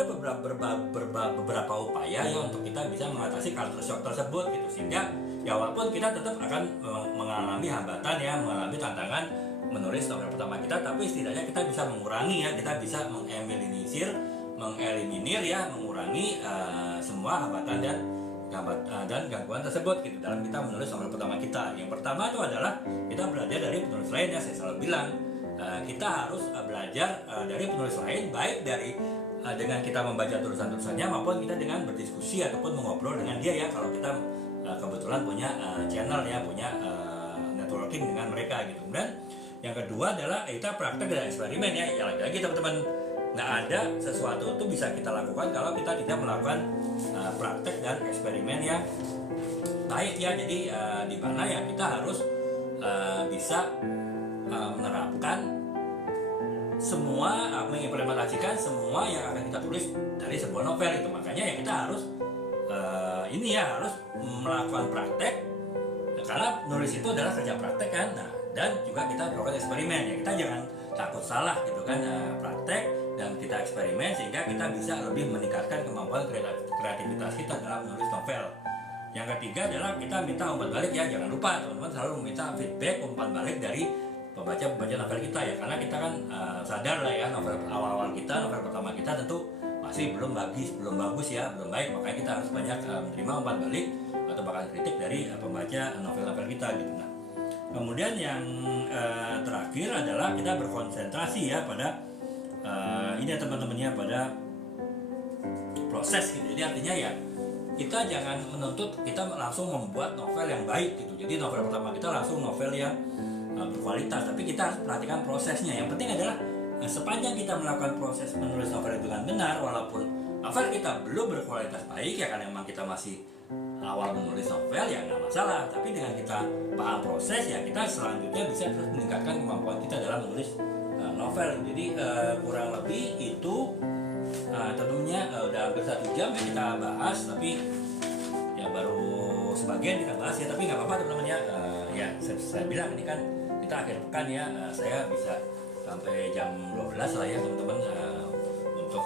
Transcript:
ada beberapa upaya ya untuk kita bisa mengatasi culture shock tersebut gitu, sehingga ya walaupun kita tetap akan mengalami hambatan ya, mengalami tantangan menulis novel pertama kita, tapi setidaknya kita bisa mengurangi ya, kita bisa mengeliminir ya, mengurangi semua hambatan dan gangguan tersebut gitu dalam kita menulis novel pertama kita. Yang pertama itu adalah kita belajar dari penulis lain ya, saya selalu bilang kita harus belajar dari penulis lain, baik dari dengan kita membaca tulisan-tulisannya maupun kita dengan berdiskusi ataupun mengobrol dengan dia ya, kalau kita kebetulan punya channel ya, punya networking dengan mereka gitu. Kemudian yang kedua adalah kita praktek dan eksperimen ya. Yang lagi-lagi teman-teman, nggak ada sesuatu itu bisa kita lakukan kalau kita tidak melakukan praktek dan eksperimen yang baik ya. Jadi di mana ya kita harus bisa menerapkan semua, mengimplementasikan semua yang akan kita tulis dari sebuah novel itu. Makanya ya kita harus harus melakukan praktek, karena nulis itu adalah kerja praktek kan. Nah, dan juga kita melakukan eksperimen ya, kita jangan takut salah gitu kan, praktek dan kita eksperimen sehingga kita bisa lebih meningkatkan kemampuan kreativitas kita dalam menulis novel. Yang ketiga adalah kita minta umpan balik ya, jangan lupa teman-teman selalu meminta feedback, umpan balik dari pembaca novel kita ya, karena kita kan sadar lah ya, novel awal-awal kita, novel pertama kita tentu masih belum bagus ya, belum baik, makanya kita harus banyak menerima umpan balik atau bahkan kritik dari pembaca novel-novel kita gitu. Nah, kemudian yang terakhir adalah kita berkonsentrasi ya pada ini ya teman-temannya, pada proses gitu. Jadi artinya ya kita jangan menuntut kita langsung membuat novel yang baik gitu. Jadi novel pertama kita langsung novel yang berkualitas, tapi kita harus perhatikan prosesnya. Yang penting adalah sepanjang kita melakukan proses menulis novel itu dengan benar, walaupun novel kita belum berkualitas baik ya, karena memang kita masih awal menulis novel ya nggak masalah. Tapi dengan kita paham proses ya, kita selanjutnya bisa terus meningkatkan kemampuan kita dalam menulis novel. Jadi kurang lebih itu tentunya udah hampir 1 jam ya kita bahas, tapi ya baru sebagian kita bahas ya, tapi nggak apa-apa teman-teman ya. Ya saya bilang ini kan kita akhir pekan ya, saya bisa sampai jam 12 lah ya teman-teman untuk